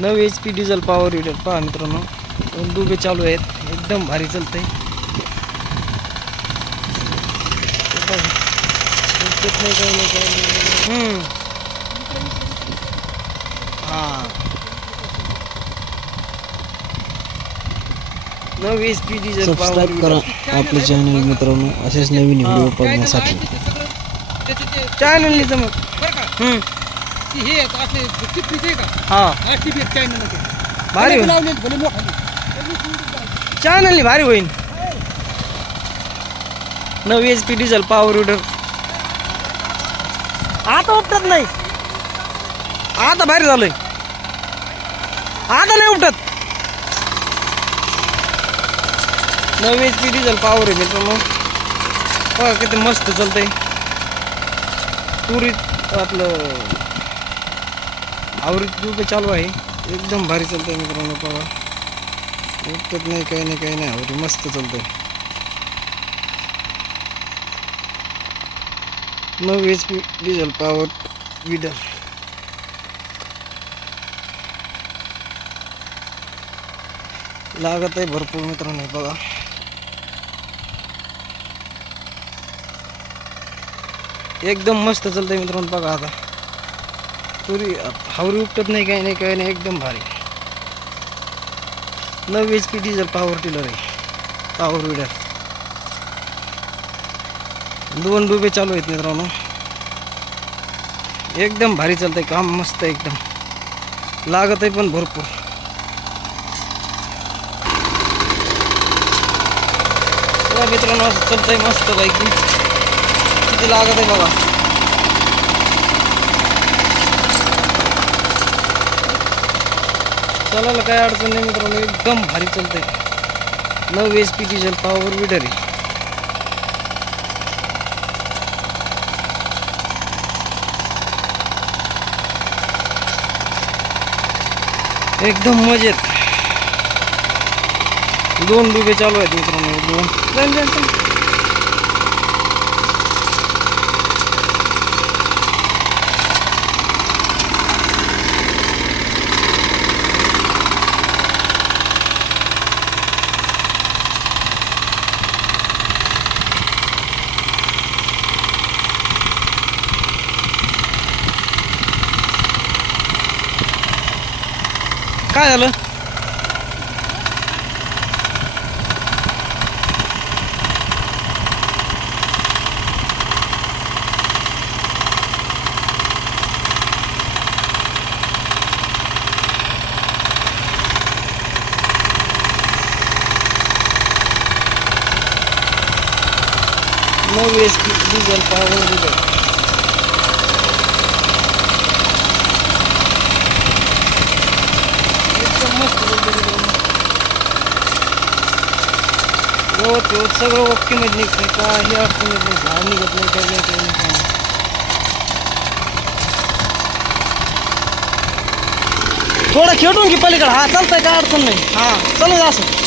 नऊ H P diesel power weeder पहा मित्रांनो दोन दुबे चालू आहेत. एकदम भारी चालतंय. उलटत नाही काही नाही काही नाही हम्म. हा. नऊ H P diesel power subscribe करा आपले चॅनल मित्रांनो. असेच नवीन व्हिडिओ बघण्यासाठी. चॅनल मग हम्म. हे आपले का? हा. चॅनल भारी होईल. लावले भले मोठा चॅनल भारी होईल. नऊ H P diesel power weeder आता उपटत नाही. आता भारी झालंय. आता नाही उपटत. नऊ एच पी डिझेल पॉवर आहे मित्रांनो बघा किती मस्त चालतंय. तुरीत आपलं आवृत्ती चालू आहे. एकदम भारी चालतंय मित्रांनो बघा उठत नाही काही नाही काही नाही. आवरी मस्त चालतंय. नऊ H P diesel power weeder लागत आहे भरपूर मित्रांनो बघा. एकदम मस्त चालतंय मित्रांनो बघा आता. तुरी हावरी उपटत नाही काही नाही काही नाही एकदम भारी। नऊ H P diesel power tiller आहे पॉवर विडर दोन डुबे चालू आहेत मित्रांनो। एकदम भारी चालतंय काम मस्त आहे एकदम। लागत आहे पण भरपूर। हो मित्रांनो असं आहे मस्त बाईक किती लागत आहे बघा. चालायला काय अडचण नाही मित्रांनो एकदम भारी चालतंय. नऊ H P diesel power weeder आहे. एकदम मजेत. दोन डुबे चालू आहेत मित्रांनो दोन. Kayalım. No risk diesel power video. गवत गवत सगळं ओके मध्ये निघतंय. काही अडचण येत नाही. झाड निघत नाही काही नाही काही नाही काही नाही. थोडं खेटून घे पलीकडे. हा चालतंय काय अडचण नाही. हा. चालू असं.